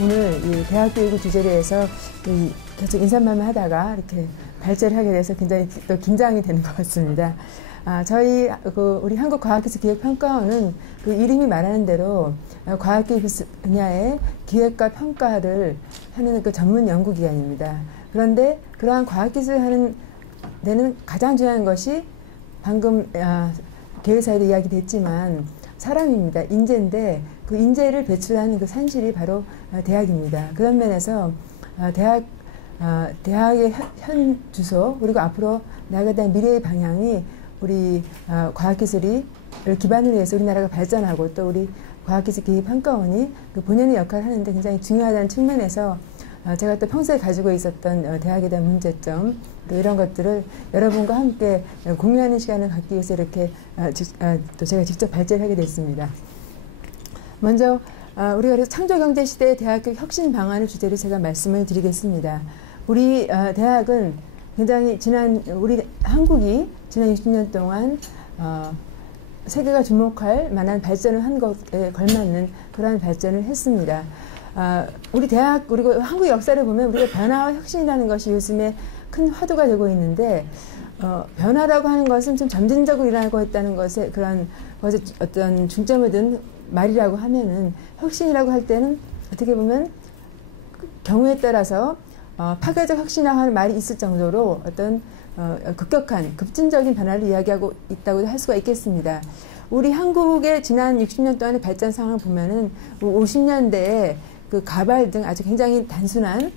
오늘 이 대학 교육을 주제로 해서 계속 인사말만 하다가 이렇게 발제를 하게 돼서 굉장히 또 긴장이 되는 것 같습니다. 저희 우리 한국과학기술기획평가원은 그 이름이 말하는 대로 과학기술 분야의 기획과 평가를 하는 그 전문 연구기관입니다. 그런데 그러한 과학기술을 하는 데는 가장 중요한 것이 방금 계획사에도 이야기됐지만 사람입니다. 인재인데 그 인재를 배출하는 그 산실이 바로 대학입니다. 그런 면에서 대학의 현 주소 그리고 앞으로 나아가는 미래의 방향이 우리 과학기술을 기반으로 해서 우리나라가 발전하고 또 우리 과학기술기획평가원이 그 본연의 역할을 하는데 굉장히 중요하다는 측면에서 제가 또 평소에 가지고 있었던 대학에 대한 문제점 또 이런 것들을 여러분과 함께 공유하는 시간을 갖기 위해서 이렇게 또 제가 직접 발제를 하게 됐습니다. 먼저 우리가 그래서 창조경제시대의 대학교육 혁신 방안을 주제로 제가 말씀을 드리겠습니다. 우리 대학은 굉장히 우리 한국이 지난 60년 동안 세계가 주목할 만한 발전을 한 것에 걸맞는 그러한 발전을 했습니다. 우리 대학 그리고 한국 역사를 보면 우리가 변화와 혁신이라는 것이 요즘에 큰 화두가 되고 있는데 변화라고 하는 것은 좀 점진적으로 일어나고 있다는 것에 그런 것에 어떤 중점을 둔 말이라고 하면은 혁신이라고 할 때는 어떻게 보면 경우에 따라서 파괴적 혁신이라고 하는 말이 있을 정도로 어떤 급격한 급진적인 변화를 이야기하고 있다고 할 수가 있겠습니다. 우리 한국의 지난 60년 동안의 발전 상황을 보면은 50년대에 그 가발 등 아주 굉장히 단순한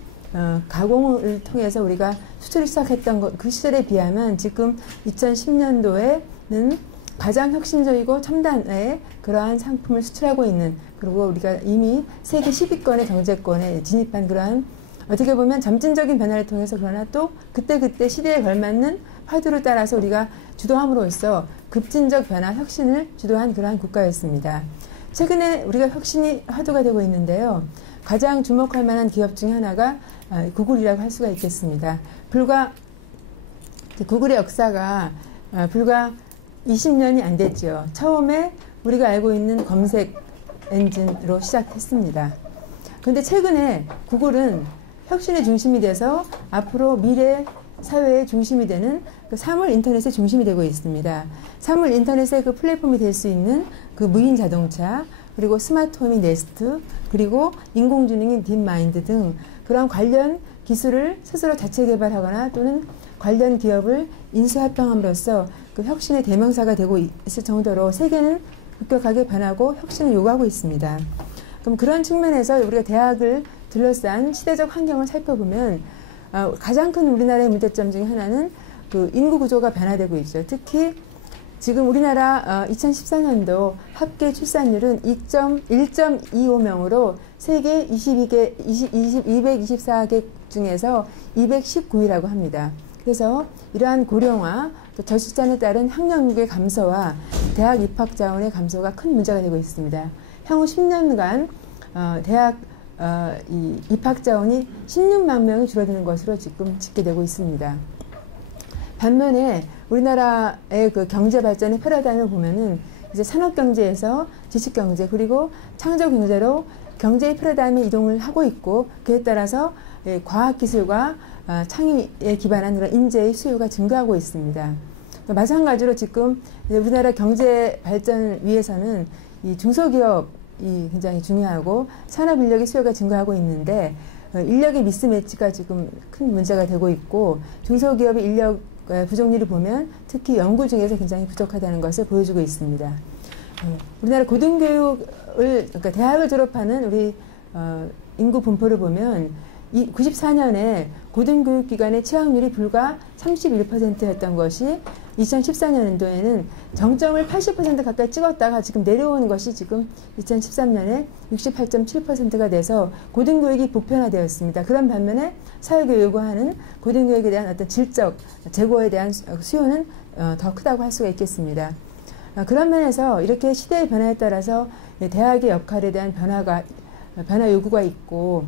가공을 통해서 우리가 수출을 시작했던 그 시절에 비하면 지금 2010년도에는 가장 혁신적이고 첨단의 그러한 상품을 수출하고 있는 그리고 우리가 이미 세계 10위권의 경제권에 진입한 그러한 어떻게 보면 점진적인 변화를 통해서 그러나 또 그때그때 시대에 걸맞는 화두를 따라서 우리가 주도함으로써 급진적 변화 혁신을 주도한 그러한 국가였습니다. 최근에 우리가 혁신이 화두가 되고 있는데요. 가장 주목할 만한 기업 중에 하나가 구글이라고 할 수가 있겠습니다. 구글의 역사가 불과 20년이 안 됐죠. 처음에 우리가 알고 있는 검색 엔진으로 시작했습니다. 그런데 최근에 구글은 혁신의 중심이 돼서 앞으로 미래 사회의 중심이 되는 그 사물 인터넷의 중심이 되고 있습니다. 사물 인터넷의 그 플랫폼이 될 수 있는 그 무인 자동차, 그리고 스마트홈인 네스트, 그리고 인공지능인 딥마인드 등 그런 관련 기술을 스스로 자체 개발하거나 또는 관련 기업을 인수합병함으로써 그 혁신의 대명사가 되고 있을 정도로 세계는 급격하게 변하고 혁신을 요구하고 있습니다. 그럼 그런 측면에서 우리가 대학을 둘러싼 시대적 환경을 살펴보면 가장 큰 우리나라의 문제점 중에 하나는 그 인구 구조가 변화되고 있죠. 특히 지금 우리나라 2014년도 합계 출산율은 1.25명으로 세계 224개 중에서 219위라고 합니다. 그래서 이러한 고령화, 또 저출산에 따른 학령인구의 감소와 대학 입학 자원의 감소가 큰 문제가 되고 있습니다. 향후 10년간 대학 입학 자원이 16만 명이 줄어드는 것으로 지금 집계되고 있습니다. 반면에 우리나라의 그 경제 발전의 패러다임을 보면은 이제 산업 경제에서 지식 경제 그리고 창조 경제로 경제의 패러다임에 이동을 하고 있고 그에 따라서 과학 기술과 창의에 기반한 그런 인재의 수요가 증가하고 있습니다. 마찬가지로 지금 우리나라 경제 발전을 위해서는 이 중소기업이 굉장히 중요하고 산업 인력의 수요가 증가하고 있는데 인력의 미스매치가 지금 큰 문제가 되고 있고 중소기업의 인력 부족률을 보면 특히 연구 중에서 굉장히 부족하다는 것을 보여주고 있습니다. 우리나라 고등교육을 그러니까 대학을 졸업하는 우리 인구 분포를 보면 94년에 고등교육기관의 취학률이 불과 31%였던 것이 2014년도에는 정점을 80% 가까이 찍었다가 지금 내려오는 것이 지금 2013년에 68.7%가 돼서 고등교육이 보편화되었습니다. 그런 반면에 사회가 요구하는 고등교육에 대한 어떤 질적 재고에 대한 수요는 더 크다고 할 수가 있겠습니다. 그런 면에서 이렇게 시대의 변화에 따라서 대학의 역할에 대한 변화 요구가 있고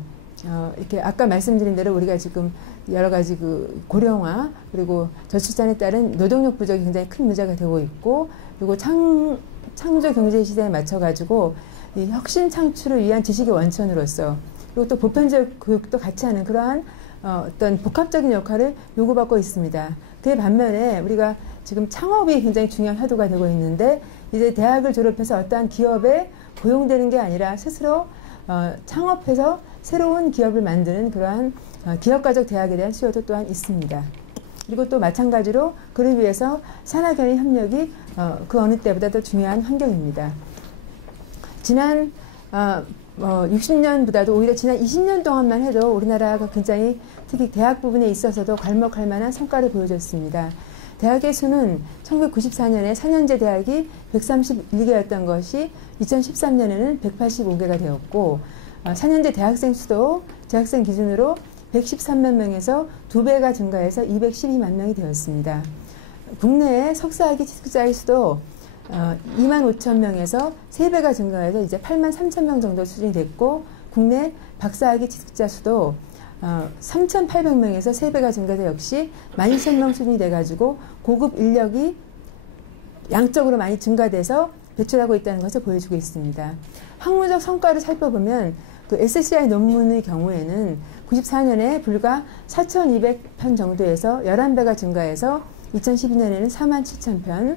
이렇게 아까 말씀드린 대로 우리가 지금 여러 가지 그 고령화 그리고 저출산에 따른 노동력 부족이 굉장히 큰 문제가 되고 있고 그리고 창조 경제 시대에 맞춰 가지고 이 혁신 창출을 위한 지식의 원천으로서 그리고 또 보편적 교육도 같이 하는 그러한 어떤 복합적인 역할을 요구받고 있습니다. 그에 반면에 우리가 지금 창업이 굉장히 중요한 화두가 되고 있는데 이제 대학을 졸업해서 어떠한 기업에 고용되는 게 아니라 스스로 창업해서 새로운 기업을 만드는 그러한 기업가적 대학에 대한 수요도 또한 있습니다. 그리고 또 마찬가지로 그를 위해서 산학연의 협력이 그 어느 때보다 더 중요한 환경입니다. 지난 60년보다도 오히려 지난 20년 동안만 해도 우리나라가 굉장히 특히 대학 부분에 있어서도 괄목할 만한 성과를 보여줬습니다. 대학의 수는 1994년에 4년제 대학이 131개였던 것이 2013년에는 185개가 되었고 4년제 대학생 수도 재학생 기준으로 113만 명에서 2배가 증가해서 212만 명이 되었습니다. 국내의 석사학위 취득자의 수도 2만 5천 명에서 3배가 증가해서 이제 8만 3천 명 정도 수준이 됐고 국내 박사학위 취득자 수도 3,800명에서 3배가 증가해서 역시 12,000명 수준이 돼가지고 고급 인력이 양적으로 많이 증가돼서 배출하고 있다는 것을 보여주고 있습니다. 학문적 성과를 살펴보면 그 SCI 논문의 경우에는 94년에 불과 4,200편 정도에서 11배가 증가해서 2012년에는 47,000편,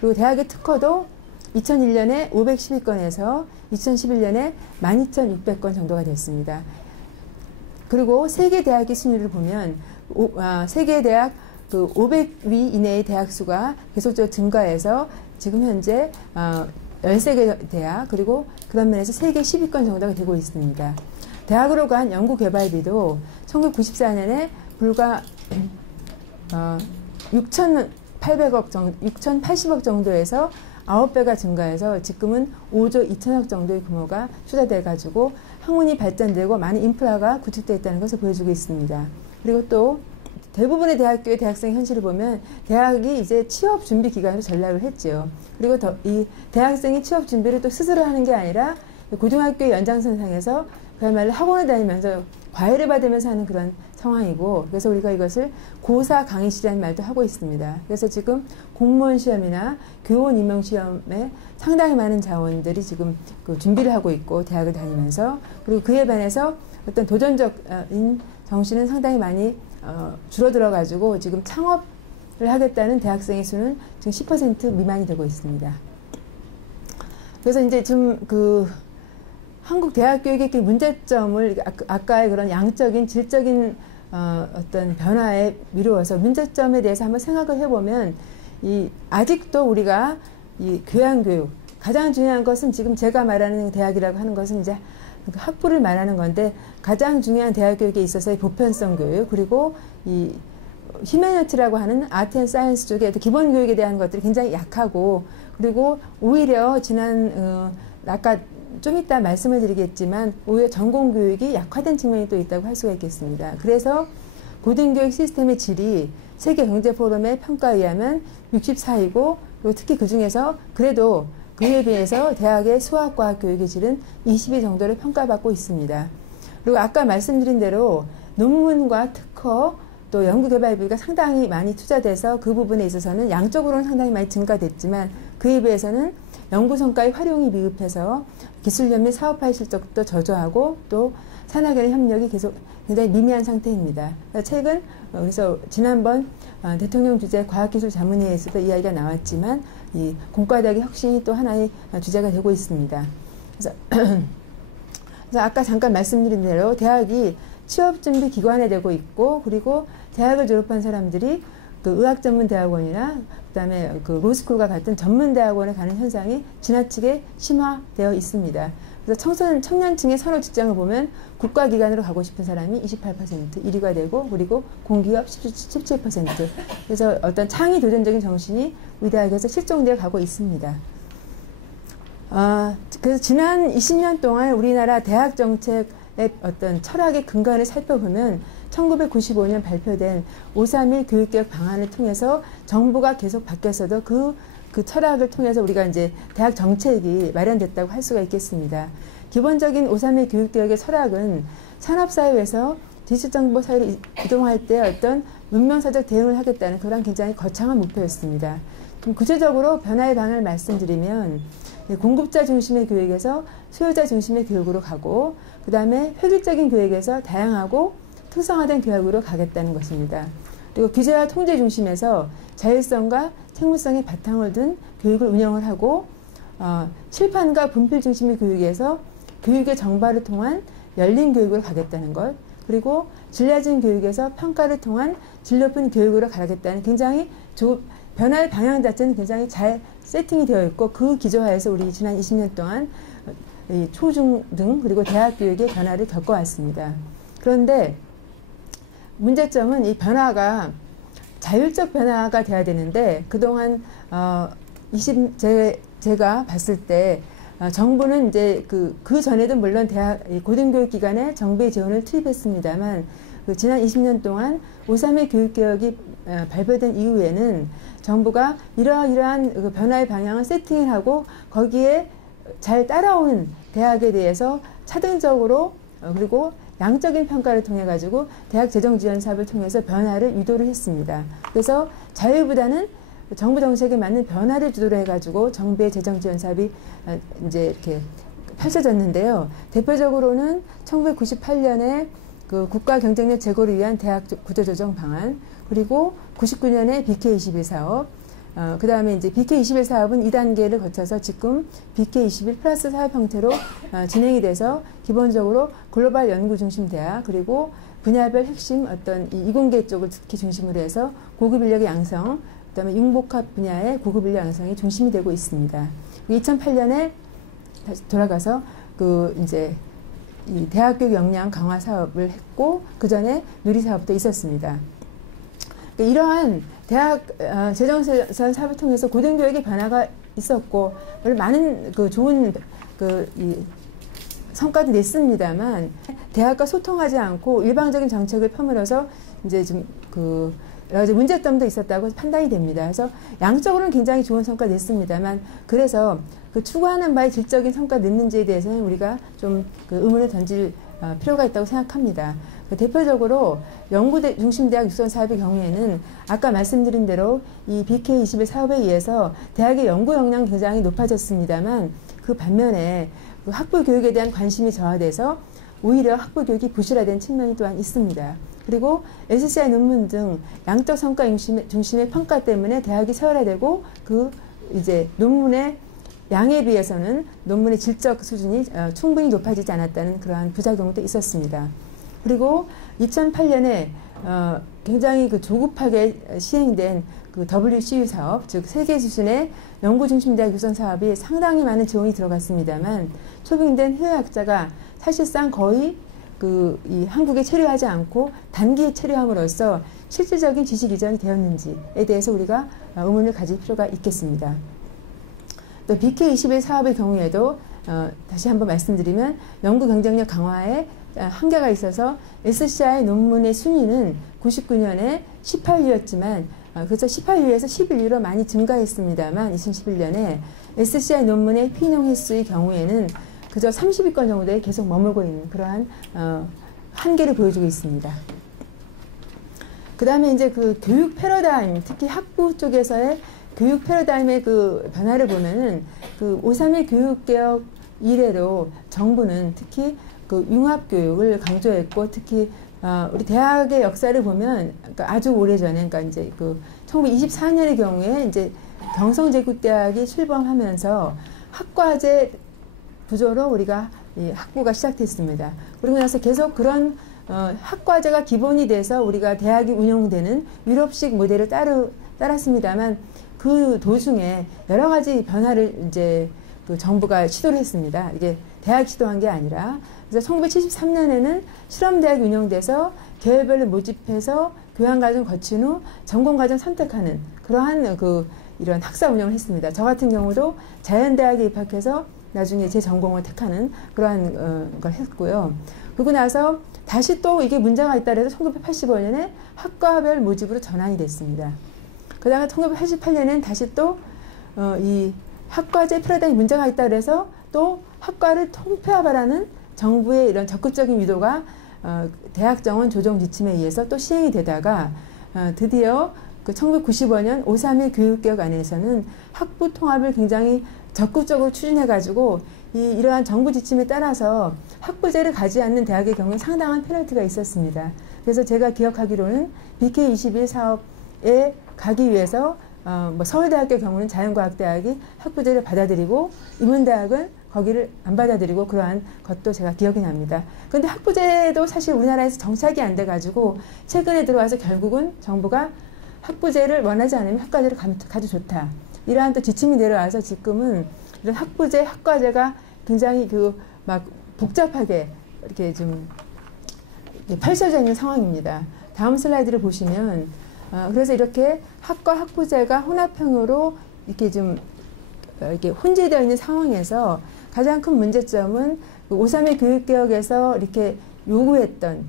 그리고 대학의 특허도 2001년에 512건에서 2011년에 12,600건 정도가 됐습니다. 그리고 세계 대학의 순위를 보면 세계 대학 그 500위 이내의 대학 수가 계속적으로 증가해서 지금 현재 13개 대학 그리고 그런 면에서 세계 10위권 정도가 되고 있습니다. 대학으로 간 연구개발비도 1994년에 불과 6,080억 정도에서 9배가 증가해서 지금은 5조 2천억 정도의 규모가 투자돼 가지고 학문이 발전되고 많은 인프라가 구축되어 있다는 것을 보여주고 있습니다. 그리고 또 대부분의 대학교의 대학생 현실을 보면 대학이 이제 취업 준비 기간으로 전락을 했지요. 그리고 이 대학생이 취업 준비를 또 스스로 하는 게 아니라 고등학교 연장선상에서 그야말로 학원을 다니면서 과외를 받으면서 하는 그런 상황이고, 그래서 우리가 이것을 고사 강의실이라는 말도 하고 있습니다. 그래서 지금 공무원 시험이나 교원 임용 시험에 상당히 많은 자원들이 지금 그 준비를 하고 있고 대학을 다니면서, 그리고 그에 반해서 어떤 도전적인 정신은 상당히 많이 줄어들어 가지고 지금 창업을 하겠다는 대학생의 수는 지금 10% 미만이 되고 있습니다. 그래서 이제 좀 한국 대학 교육의 그 문제점을 아까의 그런 양적인 질적인 어떤 변화에 미루어서 문제점에 대해서 한번 생각을 해보면 아직도 우리가 이 교양교육 가장 중요한 것은 지금 제가 말하는 대학이라고 하는 것은 이제 학부를 말하는 건데, 가장 중요한 대학 교육에 있어서의 보편성 교육, 그리고 이 휴머니티라고 하는 아트 앤 사이언스 쪽의 기본 교육에 대한 것들이 굉장히 약하고, 그리고 오히려 아까 좀 이따 말씀을 드리겠지만 오히려 전공 교육이 약화된 측면이 또 있다고 할 수가 있겠습니다. 그래서 고등교육 시스템의 질이 세계경제포럼의 평가에 의하면 64이고, 그리고 특히 그 중에서 그래도 그에 비해서 대학의 수학과학 교육의 질은 20위 정도를 평가받고 있습니다. 그리고 아까 말씀드린 대로 논문과 특허 또 연구개발비가 상당히 많이 투자돼서 그 부분에 있어서는 양적으로는 상당히 많이 증가됐지만 그에 비해서는 연구성과의 활용이 미흡해서 기술력 및 사업화의 실적도 저조하고 또 산학연의 협력이 계속 굉장히 미미한 상태입니다. 그래서 지난번 대통령 주재 과학기술자문회의에서도 이야기가 나왔지만 이 공과대학의 혁신이 또 하나의 주제가 되고 있습니다. 그래서 아까 잠깐 말씀드린 대로 대학이 취업준비 기관이 되고 있고, 그리고 대학을 졸업한 사람들이 그 의학전문대학원이나 그다음에 그 로스쿨과 같은 전문대학원에 가는 현상이 지나치게 심화되어 있습니다. 그래서 청년층의 선호 직장을 보면 국가기관으로 가고 싶은 사람이 28%, 1위가 되고, 그리고 공기업 17%. 그래서 어떤 창의 도전적인 정신이 우리 대학에서 실종되어 가고 있습니다. 그래서 지난 20년 동안 우리나라 대학 정책의 어떤 철학의 근간을 살펴보면 1995년 발표된 531 교육개혁 방안을 통해서 정부가 계속 바뀌었어도 그 철학을 통해서 우리가 이제 대학 정책이 마련됐다고 할 수가 있겠습니다. 기본적인 531 교육개혁의 철학은 산업사회에서 디지털정보 사회로 이동할 때 어떤 문명사적 대응을 하겠다는 그런 굉장히 거창한 목표였습니다. 그럼 구체적으로 변화의 방안을 말씀드리면 공급자 중심의 교육에서 수요자 중심의 교육으로 가고, 그 다음에 획일적인 교육에서 다양하고 특성화된 교육으로 가겠다는 것입니다. 그리고 규제와 통제 중심에서 자율성과 책무성의 바탕을 둔 교육을 운영을 하고 실판과 분필 중심의 교육에서 교육의 정발을 통한 열린 교육으로 가겠다는 것, 그리고 질려진 교육에서 평가를 통한 질 높은 교육으로 가겠다는 굉장히 변화의 방향 자체는 굉장히 잘 세팅이 되어 있고, 그 기조하에서 우리 지난 20년 동안 초중 등 그리고 대학 교육의 변화를 겪어왔습니다. 그런데 문제점은 이 변화가 자율적 변화가 돼야 되는데, 그동안 제가 봤을 때 정부는 이제 그 전에도 물론 고등교육 기관에 정부의 지원을 투입했습니다만, 지난 20년 동안 5.3의 교육개혁이 발표된 이후에는 정부가 이러한 변화의 방향을 세팅을 하고 거기에 잘 따라오는 대학에 대해서 차등적으로 그리고 양적인 평가를 통해 가지고 대학 재정 지원 사업을 통해서 변화를 유도를 했습니다. 그래서 자율보다는 정부 정책에 맞는 변화를 주도로 해가지고 정부의 재정 지원 사업이 이제 이렇게 펼쳐졌는데요. 대표적으로는 1998년에 국가 경쟁력 제고를 위한 대학 구조조정 방안, 그리고 99년에 BK21 사업, 그 다음에 이제 BK21 사업은 2단계를 거쳐서 지금 BK21 플러스 사업 형태로 진행이 돼서 기본적으로 글로벌 연구 중심 대학, 그리고 분야별 핵심 어떤 이공계 쪽을 특히 중심으로 해서 고급 인력의 양성, 그 다음에 융복합 분야의 고급 인력 양성이 중심이 되고 있습니다. 2008년에 다시 돌아가서 이제 이 대학교육 역량 강화 사업을 했고, 그 전에 누리 사업도 있었습니다. 이러한 대학 재정지원 사업을 통해서 고등교육의 변화가 있었고, 많은 좋은 성과도 냈습니다만, 대학과 소통하지 않고 일방적인 정책을 펴물어서 이제 좀 여러 가지 문제점도 있었다고 판단이 됩니다. 그래서 양적으로는 굉장히 좋은 성과 냈습니다만, 그래서 추구하는 바의 질적인 성과 냈는지에 대해서는 우리가 좀 의문을 던질 필요가 있다고 생각합니다. 대표적으로 연구 중심 대학 육성 사업의 경우에는 아까 말씀드린 대로 이 BK21 사업에 의해서 대학의 연구 역량이 굉장히 높아졌습니다만, 그 반면에 학부 교육에 대한 관심이 저하돼서 오히려 학부 교육이 부실화된 측면이 또한 있습니다. 그리고 SCI 논문 등 양적 성과 중심의 평가 때문에 대학이 세월화되고 이제 논문의 양에 비해서는 논문의 질적 수준이 충분히 높아지지 않았다는 그러한 부작용도 있었습니다. 그리고 2008년에 굉장히 조급하게 시행된 WCU 사업, 즉 세계 수준의 연구 중심 대학 육성 사업이 상당히 많은 지원이 들어갔습니다만, 초빙된 해외 학자가 사실상 거의 이 한국에 체류하지 않고 단기에 체류함으로써 실질적인 지식 이전이 되었는지에 대해서 우리가 의문을 가질 필요가 있겠습니다. 또 BK21 사업의 경우에도 다시 한번 말씀드리면 연구 경쟁력 강화에 한계가 있어서 SCI 논문의 순위는 99년에 18위였지만, 그래서 18위에서 11위로 많이 증가했습니다만, 2011년에 SCI 논문의 피인용 횟수의 경우에는 그저 30위권 정도에 계속 머물고 있는 그러한 한계를 보여주고 있습니다. 그 다음에 이제 교육 패러다임, 특히 학부 쪽에서의 교육 패러다임의 변화를 보면은 5.3의 교육개혁 이래로 정부는 특히 융합교육을 강조했고, 특히 우리 대학의 역사를 보면 아주 오래전에, 그러니까 이제 1924년의 경우에 이제 경성제국대학이 출범하면서 학과제 구조로 우리가 이 학부가 시작됐습니다. 그리고 나서 계속 그런 학과제가 기본이 돼서 우리가 대학이 운영되는 유럽식 모델을 따랐습니다만, 그 도중에 여러 가지 변화를 이제 정부가 시도를 했습니다. 이게 대학이 시도한 게 아니라, 그래서 1973년에는 실험대학이 운영돼서 계열별로 모집해서 교양과정 거친 후 전공과정 선택하는 그러한 이런 학사 운영을 했습니다. 저 같은 경우도 자연대학에 입학해서 나중에 제 전공을 택하는 그러한 걸 했고요. 그리고 나서 다시 또 이게 문제가 있다 그래서 1985년에 학과별 모집으로 전환이 됐습니다. 그 다음에 1988년에는 다시 또 이 학과제 패러다임 문제가 있다 그래서 또 학과를 통폐합하라는 정부의 이런 적극적인 유도가 대학 정원 조정 지침에 의해서 또 시행이 되다가 드디어 1995년 5.3의 교육개혁 안에서는 학부 통합을 굉장히 적극적으로 추진해가지고 이러한 정부 지침에 따라서 학부제를 가지 않는 대학의 경우에 상당한 페널티가 있었습니다. 그래서 제가 기억하기로는 BK21 사업에 가기 위해서 뭐 서울대학교 경우는 자연과학대학이 학부제를 받아들이고 인문대학은 거기를 안 받아들이고 그러한 것도 제가 기억이 납니다. 그런데 학부제도 사실 우리나라에서 정착이 안 돼가지고 최근에 들어와서 결국은 정부가 학부제를 원하지 않으면 학과제를 가도 좋다. 이러한 또 지침이 내려와서 지금은 이런 학부제, 학과제가 굉장히 막 복잡하게 이렇게 좀 펼쳐져 있는 상황입니다. 다음 슬라이드를 보시면 그래서 이렇게 학과 학부제가 혼합형으로 이렇게 좀 이렇게 혼재되어 있는 상황에서 가장 큰 문제점은 5.3의 교육개혁에서 이렇게 요구했던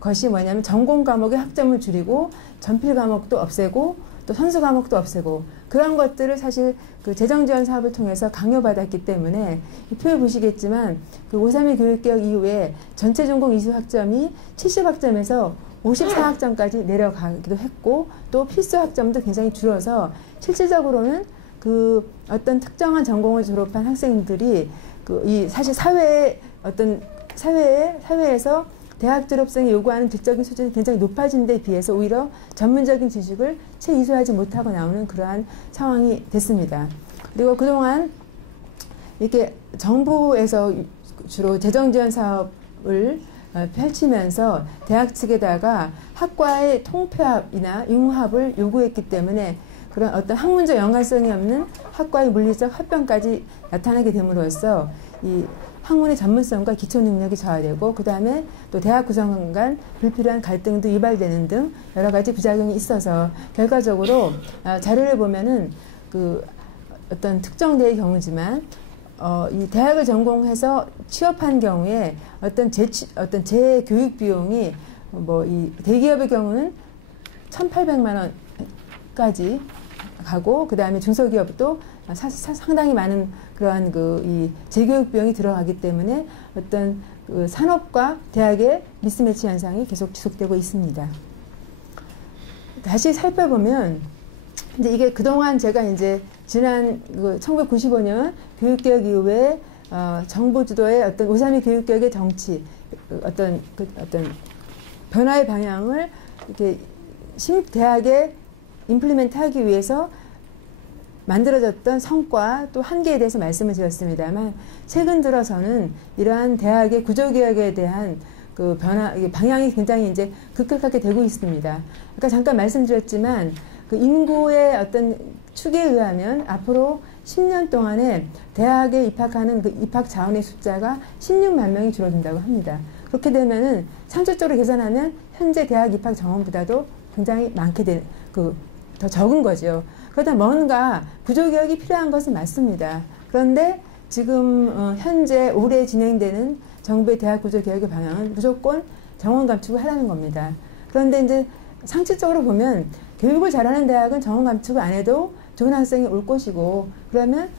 것이 뭐냐면 전공 과목의 학점을 줄이고 전필 과목도 없애고 또 선수 과목도 없애고 그런 것들을 사실 그 재정지원 사업을 통해서 강요받았기 때문에 이 표에 보시겠지만 그 5.3의 교육개혁 이후에 전체 전공 이수 학점이 70학점에서 54학점까지 내려가기도 했고 또 필수 학점도 굉장히 줄어서 실질적으로는 그 어떤 특정한 전공을 졸업한 학생들이 사실 사회에서 대학 졸업생이 요구하는 지적인 수준이 굉장히 높아진 데 비해서 오히려 전문적인 지식을 채 이수하지 못하고 나오는 그러한 상황이 됐습니다. 그리고 그동안 이렇게 정부에서 주로 재정지원 사업을 펼치면서 대학 측에다가 학과의 통폐합이나 융합을 요구했기 때문에 그런 어떤 학문적 연관성이 없는 학과의 물리적 합병까지 나타나게 됨으로써 이 학문의 전문성과 기초 능력이 저하되고 그 다음에 또 대학 구성원 간 불필요한 갈등도 유발되는 등 여러 가지 부작용이 있어서 결과적으로 자료를 보면은 그 어떤 특정 대의 경우지만 이 대학을 전공해서 취업한 경우에 어떤 재교육 비용이 이 대기업의 경우는 1,800만 원까지 가고 그 다음에 중소기업도 상당히 많은 그러한 이 재교육 비용이 들어가기 때문에 어떤 그 산업과 대학의 미스매치 현상이 계속 지속되고 있습니다. 다시 살펴보면 이제 이게 그동안 제가 이제 지난 1995년 교육개혁 이후에 정부 주도의 어떤 5.3의 교육개혁의 정치 어떤 변화의 방향을 이렇게 대학에 임플리멘트 하기 위해서 만들어졌던 성과 또 한계에 대해서 말씀을 드렸습니다만 최근 들어서는 이러한 대학의 구조개혁에 대한 그 방향이 굉장히 이제 급격하게 되고 있습니다. 아까 잠깐 말씀드렸지만 그 인구의 어떤 추계에 의하면 앞으로 10년 동안에 대학에 입학하는 그 입학 자원의 숫자가 16만 명이 줄어든다고 합니다. 그렇게 되면은 상식적으로 계산하면 현재 대학 입학 정원보다도 굉장히 더 적은 거죠. 그러다 뭔가 구조개혁이 필요한 것은 맞습니다. 그런데 지금 현재 올해 진행되는 정부의 대학 구조개혁의 방향은 무조건 정원 감축을 하라는 겁니다. 그런데 이제 상식적으로 보면 교육을 잘하는 대학은 정원 감축을 안 해도 좋은 학생이 올 것이고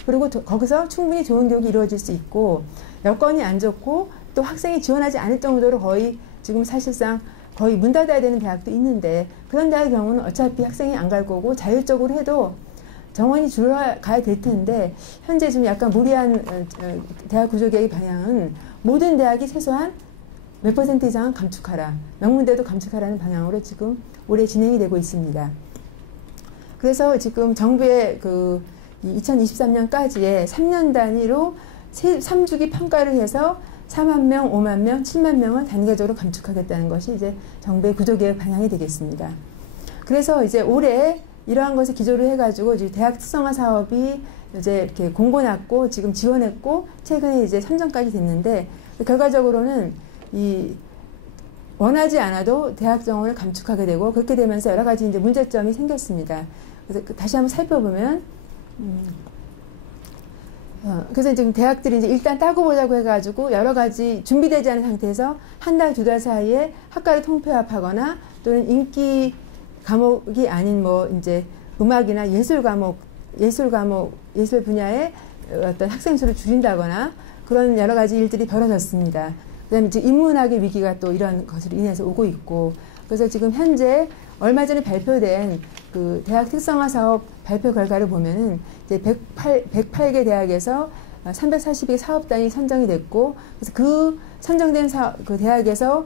그리고 거기서 충분히 좋은 교육이 이루어질 수 있고 여건이 안 좋고 또 학생이 지원하지 않을 정도로 거의 지금 사실상 거의 문 닫아야 되는 대학도 있는데 그런 대학의 경우는 어차피 학생이 안 갈 거고 자율적으로 해도 정원이 줄어가야 될 텐데 현재 지금 약간 무리한 대학 구조개혁의 방향은 모든 대학이 최소한 몇 % 이상은 감축하라. 명문대도 감축하라는 방향으로 지금 올해 진행이 되고 있습니다. 그래서 지금 정부의 2023년까지의 3년 단위로 3주기 평가를 해서 4만 명, 5만 명, 7만 명을 단계적으로 감축하겠다는 것이 이제 정부의 구조개혁 방향이 되겠습니다. 그래서 이제 올해 이러한 것을 기조로 해가지고 이제 대학 특성화 사업이 이제 이렇게 공고 났고 지금 지원했고 최근에 이제 선정까지 됐는데 결과적으로는 원하지 않아도 대학 정원을 감축하게 되고 그렇게 되면서 여러 가지 이제 문제점이 생겼습니다. 그래서 다시 한번 살펴보면 그래서 지금 대학들이 이제 일단 따고 보자고 해가지고 여러 가지 준비되지 않은 상태에서 한 달, 두 달 사이에 학과를 통폐합하거나 또는 인기 과목이 아닌 이제 음악이나 예술 분야의 어떤 학생 수를 줄인다거나 그런 여러 가지 일들이 벌어졌습니다. 그 다음에 이제 인문학의 위기가 또 이런 것으로 인해서 오고 있고 그래서 지금 현재 얼마 전에 발표된 그 대학 특성화 사업 발표 결과를 보면은 이제 108개 대학에서 342개 사업단이 선정이 됐고, 그래서 그 선정된 그 대학에서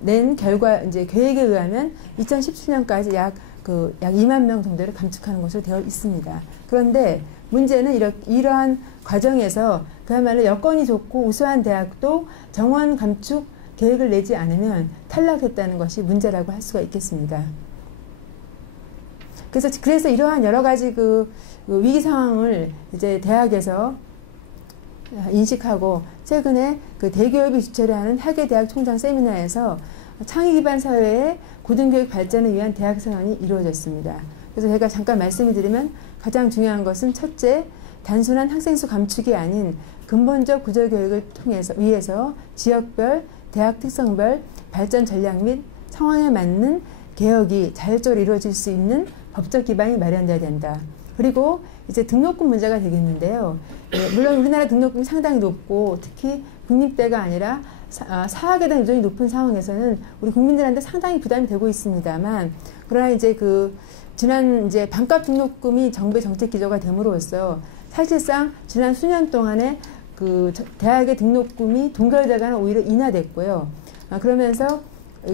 낸 결과, 이제 계획에 의하면 2017년까지 약 2만 명 정도를 감축하는 것으로 되어 있습니다. 그런데 문제는 이러한 과정에서 그야말로 여건이 좋고 우수한 대학도 정원 감축 계획을 내지 않으면 탈락했다는 것이 문제라고 할 수가 있겠습니다. 그래서 이러한 여러 가지 그 위기 상황을 이제 대학에서 인식하고 최근에 그 대교협이 주최를 하는 학예대학 총장 세미나에서 창의 기반 사회의 고등교육 발전을 위한 대학 선언이 이루어졌습니다. 그래서 제가 잠깐 말씀을 드리면 가장 중요한 것은 첫째, 단순한 학생 수 감축이 아닌 근본적 구조교육을 위해서 지역별, 대학 특성별 발전 전략 및 상황에 맞는 개혁이 자율적으로 이루어질 수 있는 법적 기반이 마련돼야 된다. 그리고 이제 등록금 문제가 되겠는데요. 물론 우리나라 등록금이 상당히 높고 특히 국립대가 아니라 사학에 대한 요정이 높은 상황에서는 우리 국민들한테 상당히 부담이 되고 있습니다만, 그러나 이제 지난 이제 반값 등록금이 정부의 정책 기조가 됨으로써 사실상 지난 수년 동안에 대학의 등록금이 동결되거나 오히려 인하됐고요. 그러면서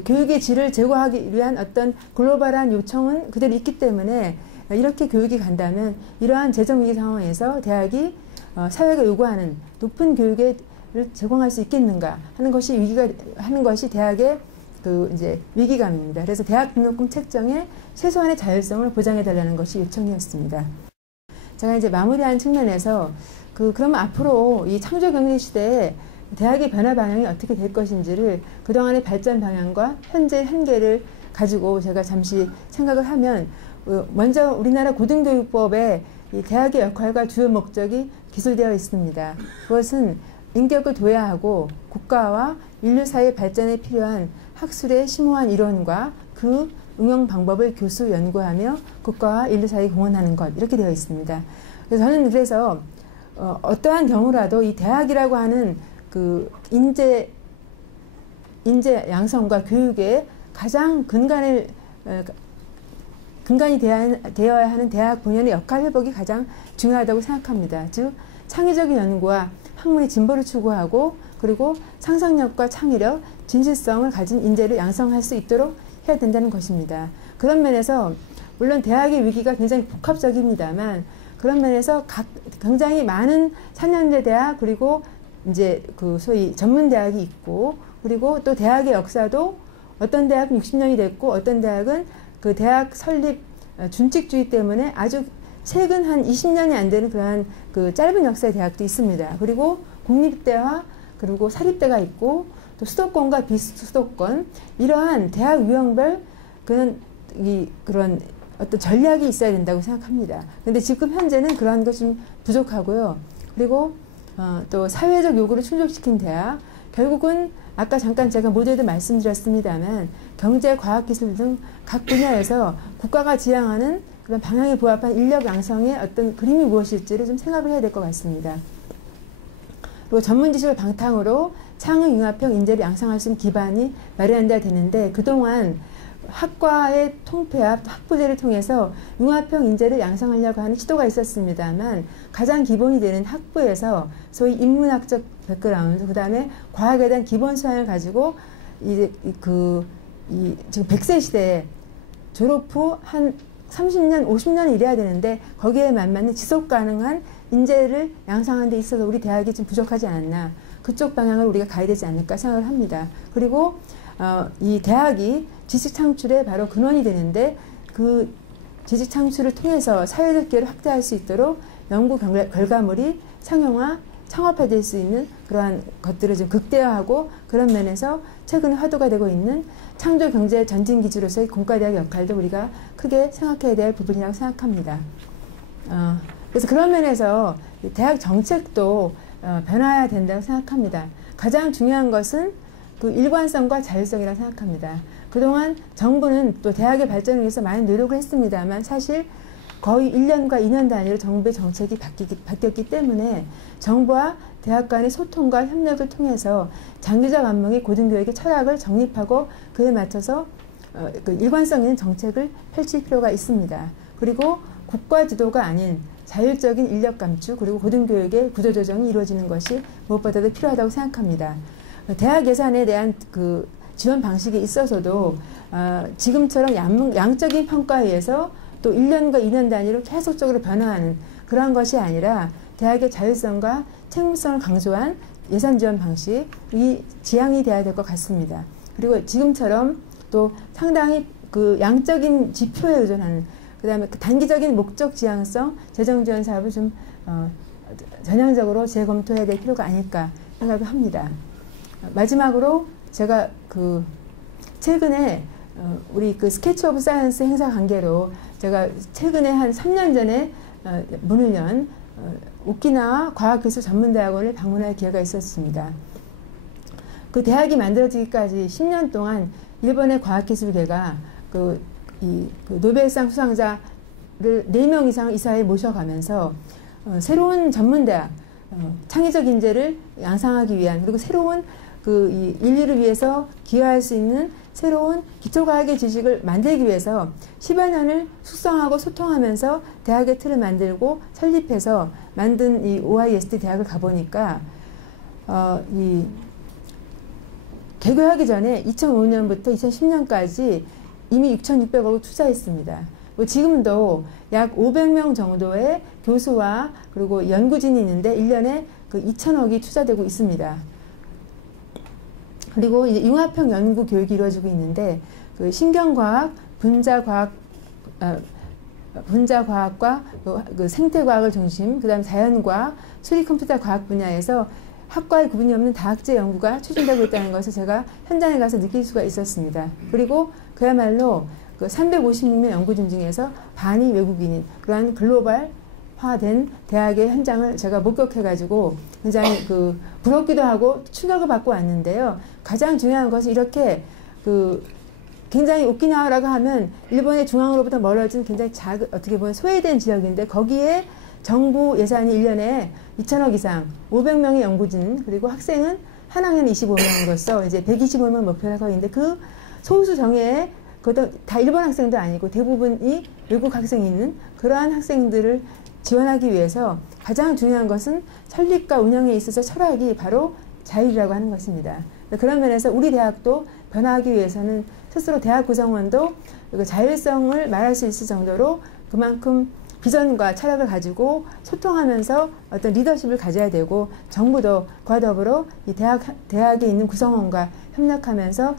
교육의 질을 제고하기 위한 어떤 글로벌한 요청은 그대로 있기 때문에 이렇게 교육이 간다면 이러한 재정위기 상황에서 대학이 사회가 요구하는 높은 교육을 제공할 수 있겠는가 하는 것이 대학의 이제 위기감입니다. 그래서 대학 등록금 책정에 최소한의 자율성을 보장해 달라는 것이 요청이었습니다. 제가 이제 마무리한 측면에서 그러면 앞으로 이 창조 경제 시대에 대학의 변화 방향이 어떻게 될 것인지를 그동안의 발전 방향과 현재 한계를 가지고 제가 잠시 생각을 하면, 먼저 우리나라 고등교육법에 이 대학의 역할과 주요 목적이 기술되어 있습니다. 그것은 인격을 도야하고 국가와 인류 사회 발전에 필요한 학술의 심오한 이론과 그 응용 방법을 교수 연구하며 국가와 인류 사회에 공헌하는 것, 이렇게 되어 있습니다. 그래서 저는 어떠한 경우라도 이 대학이라고 하는 인재 양성과 교육의 가장 근간이 되어야 하는 대학 본연의 역할 회복이 가장 중요하다고 생각합니다. 즉, 창의적인 연구와 학문의 진보를 추구하고, 그리고 상상력과 창의력, 진실성을 가진 인재를 양성할 수 있도록 해야 된다는 것입니다. 그런 면에서 물론 대학의 위기가 굉장히 복합적입니다만, 그런 면에서 굉장히 많은 4년제 대학, 그리고 이제 소위 전문 대학이 있고, 그리고 또 대학의 역사도 어떤 대학은 60년이 됐고, 어떤 대학은 그 대학 설립 준칙주의 때문에 아주 최근 한 20년이 안 되는 그러한 짧은 역사의 대학도 있습니다. 그리고 국립대와 그리고 사립대가 있고, 또 수도권과 비수도권, 이러한 대학 유형별 그런 어떤 전략이 있어야 된다고 생각합니다. 근데 지금 현재는 그러한 것이 좀 부족하고요. 그리고 또 사회적 요구를 충족시킨 대학, 결국은 아까 잠깐 제가 모두에도 말씀드렸습니다만 경제, 과학, 기술 등 각 분야에서 국가가 지향하는 그런 방향에 부합한 인력 양성의 어떤 그림이 무엇일지를 좀 생각을 해야 될 것 같습니다. 그리고 전문 지식을 바탕으로 창의 융합형 인재를 양성할 수 있는 기반이 마련돼야 되는데, 그동안 학과의 통폐합, 학부제를 통해서 융합형 인재를 양성하려고 하는 시도가 있었습니다만, 가장 기본이 되는 학부에서 소위 인문학적 백그라운드, 그 다음에 과학에 대한 기본 소양을 가지고 지금 100세 시대에 졸업 후 한 30년, 50년을 일해야 되는데 거기에 맞는 지속 가능한 인재를 양성하는 데 있어서 우리 대학이 좀 부족하지 않았나, 그쪽 방향을 우리가 가야 되지 않을까 생각을 합니다. 그리고 이 대학이 지식 창출의 바로 근원이 되는데, 그 지식 창출을 통해서 사회적 기회를 확대할 수 있도록 연구 결과물이 상용화, 창업화될 수 있는 그러한 것들을 좀 극대화하고, 그런 면에서 최근에 화두가 되고 있는 창조 경제 전진 기지로서의 공과대학의 역할도 우리가 크게 생각해야 될 부분이라고 생각합니다. 그래서 그런 면에서 대학 정책도 변화해야 된다고 생각합니다. 가장 중요한 것은 일관성과 자율성이라고 생각합니다. 그동안 정부는 또 대학의 발전을 위해서 많은 노력을 했습니다만, 사실 거의 1년과 2년 단위로 정부의 정책이 바뀌었기 때문에 정부와 대학 간의 소통과 협력을 통해서 장기적 안목의 고등교육의 철학을 정립하고 그에 맞춰서 일관성 있는 정책을 펼칠 필요가 있습니다. 그리고 국가 지도가 아닌 자율적인 인력 감축 그리고 고등교육의 구조조정이 이루어지는 것이 무엇보다도 필요하다고 생각합니다. 대학 예산에 대한 그 지원 방식에 있어서도 지금처럼 양적인 평가에 의해서 또 1년과 2년 단위로 계속적으로 변화하는 그러한 것이 아니라 대학의 자율성과 책임성을 강조한 예산 지원 방식이 지향이 돼야 될 것 같습니다. 그리고 지금처럼 또 상당히 그 양적인 지표에 의존하는 그다음에 그 단기적인 목적 지향성 재정 지원 사업을 좀 전향적으로 재검토해야 될 필요가 아닐까 생각을 합니다. 마지막으로 제가 그 최근에 우리 그 스케치 오브 사이언스 행사 관계로 제가 최근에 한 3년 전에 문을 연 오키나와 과학기술전문대학원을 방문할 기회가 있었습니다. 그 대학이 만들어지기까지 10년 동안 일본의 과학기술계가 그 노벨상 수상자를 4명 이상 이사에 모셔가면서 새로운 전문대학, 창의적 인재를 양성하기 위한 그리고 새로운 이 인류를 위해서 기여할 수 있는 새로운 기초과학의 지식을 만들기 위해서 10여 년을 숙성하고 소통하면서 대학의 틀을 만들고 설립해서 만든 이 OISD 대학을 가보니까 개교하기 전에 2005년부터 2010년까지 이미 6,600억을 투자했습니다. 지금도 약 500명 정도의 교수와 그리고 연구진이 있는데 1년에 그 2,000억이 투자되고 있습니다. 그리고 이제 융합형 연구 교육이 이루어지고 있는데 그 신경과학, 분자과학과 그 생태과학을 중심, 그다음 자연과학, 수리컴퓨터 과학 분야에서 학과의 구분이 없는 다학제 연구가 추진되고 있다는 것을 제가 현장에 가서 느낄 수가 있었습니다. 그리고 그야말로 그 356명 연구진 중에서 반이 외국인인 그러한 글로벌화된 대학의 현장을 제가 목격해가지고 굉장히 그 부럽기도 하고 충격을 받고 왔는데요. 가장 중요한 것은 이렇게 굉장히 오키나와라고 하면 일본의 중앙으로부터 멀어진 굉장히 작은 어떻게 보면 소외된 지역인데 거기에 정부 예산이 1년에 2,000억 이상 500명의 연구진 그리고 학생은 한 학년에 25명으로서 이제 125명 목표를 하고 있는데 그 소수 정예에 그것도 다 일본 학생도 아니고 대부분이 외국 학생이 있는 그러한 학생들을 지원하기 위해서 가장 중요한 것은 설립과 운영에 있어서 철학이 바로 자율이라고 하는 것입니다. 그런 면에서 우리 대학도 변화하기 위해서는 스스로 대학 구성원도 자율성을 말할 수 있을 정도로 그만큼 비전과 철학을 가지고 소통하면서 어떤 리더십을 가져야 되고 정부도 그와 더불어 이 대학에 있는 구성원과 협력하면서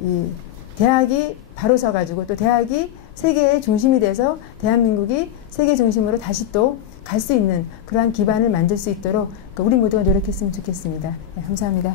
이 대학이 바로 서가지고 또 대학이 세계의 중심이 돼서 대한민국이 세계 중심으로 다시 또 갈 수 있는 그러한 기반을 만들 수 있도록 우리 모두가 노력했으면 좋겠습니다. 네, 감사합니다.